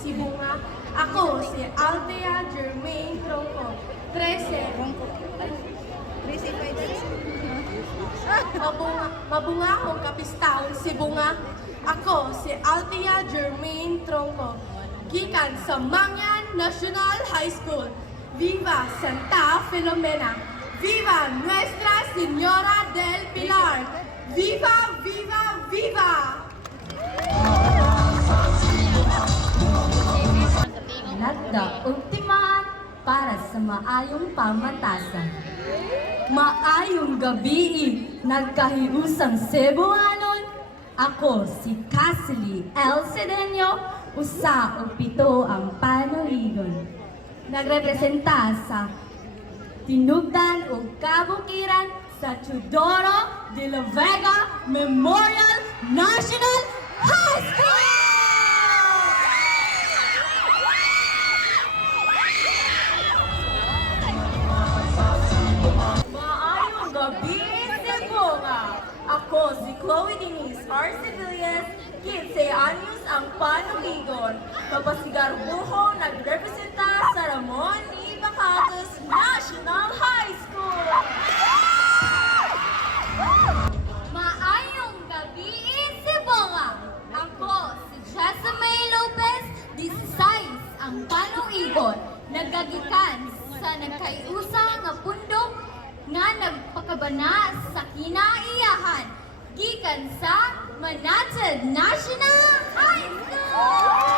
si Bunga. Ako si Althea Germaine Tronco. 13. Mabunga akong kapistaon si Bunga. Ako si Althea Germaine Tronco. Gikan sa Mangyan National High School. Viva Santa Filomena! Viva Nuestra Señora del Pilar! Viva, viva, viva! Nagdaugtiman para sa maayong pamatasan. Maayong gabi, nagkahiusang Cebuanon. Ako si Cassidy L. Sedeño, usa o pito ang panaligon. Nagrepresenta sa Tinugdan o Kabukiran sa Teodoro de la Vega Memorial National High School! Maayong gabi, Cebuga! Ako si Chloe Denise R. Sevillas, 15 anyos ang panuligon. Kapasigarbuho nagrepresenta sa Ramon E. Bacatus National High School. Maayong gabi, Cebuga! Ako si Jessamay Lopez, 16 ang panuigon, nagagikan sa nagkaiusa nga pundok nga nagpakabana sa kinaiyahan gikan sa Manatad National High School!